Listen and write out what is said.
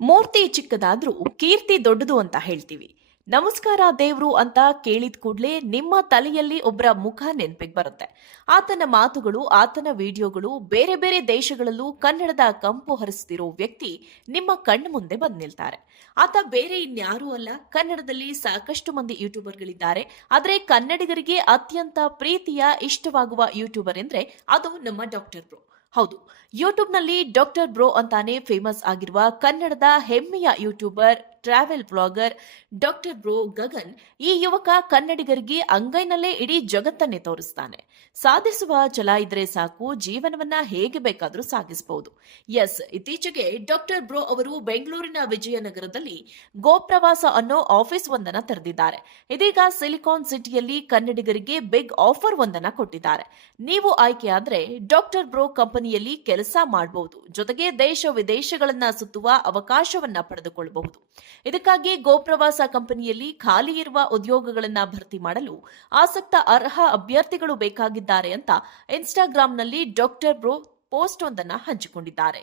ಮೂರ್ತಿ ಚಿಕ್ಕದಾದ್ರೂ ಕೀರ್ತಿ ದೊಡ್ಡದು ಅಂತ ಹೇಳ್ತೀವಿ. ನಮಸ್ಕಾರ ದೇವ್ರು ಅಂತ ಕೇಳಿದ ಕೂಡ್ಲೆ ನಿಮ್ಮ ತಲೆಯಲ್ಲಿ ಒಬ್ಬರ ಮುಖ ನೆನಪಿಗೆ ಬರುತ್ತೆ. ಆತನ ಮಾತುಗಳು, ಆತನ ವಿಡಿಯೋಗಳು ಬೇರೆ ಬೇರೆ ದೇಶಗಳಲ್ಲೂ ಕನ್ನಡದ ಕಂಪು ಹರಿಸ್ತಿರೋ ವ್ಯಕ್ತಿ ನಿಮ್ಮ ಕಣ್ಣು ಮುಂದೆ ಬಂದ್ ನಿಲ್ತಾರೆ. ಆತ ಬೇರೆ ಇನ್ಯಾರೂ ಅಲ್ಲ, ಕನ್ನಡದಲ್ಲಿ ಸಾಕಷ್ಟು ಮಂದಿ ಯೂಟ್ಯೂಬರ್ಗಳಿದ್ದಾರೆ. ಆದ್ರೆ ಕನ್ನಡಿಗರಿಗೆ ಅತ್ಯಂತ ಪ್ರೀತಿಯ ಇಷ್ಟವಾಗುವ ಯೂಟ್ಯೂಬರ್ ಎಂದ್ರೆ ಅದು ನಮ್ಮ ಡಾಕ್ಟರ್ ಬ್ರೋ. ಹೌದು, ಯೂಟ್ಯೂಬ್ನಲ್ಲಿ ಡಾಕ್ಟರ್ ಬ್ರೋ ಅಂತಾನೆ ಫೇಮಸ್ ಆಗಿರುವ ಕನ್ನಡದ ಹೆಮ್ಮೆಯ YouTuber, travel blogger doctor bro Gagan. ಈ ಯುವಕ ಕನ್ನಡಿಗರಿಗೆ ಅಂಗೈನಲ್ಲೇ ಇಡೀ ಜಗತ್ತನ್ನೇ ತೋರಿಸ್ತಾನೆ. ಸಾಧಿಸುವ ಛಲ ಇದ್ರೆ ಸಾಕು, ಜೀವನವನ್ನ ಹೇಗೆ ಬೇಕಾದ್ರೂ ಸಾಗಿಸಬಹುದು. ಎಸ್, ಇತ್ತೀಚೆಗೆ ಡಾಕ್ಟರ್ ಬ್ರೋ ಅವರು ಬೆಂಗಳೂರಿನ ವಿಜಯನಗರದಲ್ಲಿ ಗೋಪ್ರವಾಸ ಅನ್ನೋ ಆಫೀಸ್ ಒಂದನ್ನ ತೆರೆದಿದ್ದಾರೆ. ಇದೀಗ ಸಿಲಿಕಾನ್ ಸಿಟಿಯಲ್ಲಿ ಕನ್ನಡಿಗರಿಗೆ ಬಿಗ್ ಆಫರ್ ಒಂದನ್ನ ಕೊಟ್ಟಿದ್ದಾರೆ. ನೀವು ಆಯ್ಕೆಯಾದ್ರೆ ಡಾಕ್ಟರ್ ಬ್ರೋ ಕಂಪನಿಯಲ್ಲಿ ಕೆಲಸ ಮಾಡಬಹುದು, ಜೊತೆಗೆ ದೇಶ ವಿದೇಶಗಳನ್ನ ಸುತ್ತುವ ಅವಕಾಶವನ್ನ ಪಡೆದುಕೊಳ್ಳಬಹುದು. ಇದಕ್ಕಾಗಿ ಗೋಪ್ರವಾಸ ಕಂಪನಿಯಲ್ಲಿ ಖಾಲಿ ಇರುವ ಉದ್ಯೋಗಗಳನ್ನ ಭರ್ತಿ ಮಾಡಲು ಆಸಕ್ತ ಅರ್ಹ ಅಭ್ಯರ್ಥಿಗಳು ಬೇಕಾಗಿದ್ದಾರೆ ಅಂತ ಇನ್ಸ್ಟಾಗ್ರಾಂನಲ್ಲಿ ಡಾಕ್ಟರ್ ಬ್ರೋ ಪೋಸ್ಟ್ ಒಂದನ್ನ ಹಂಚಿಕೊಂಡಿದ್ದಾರೆ.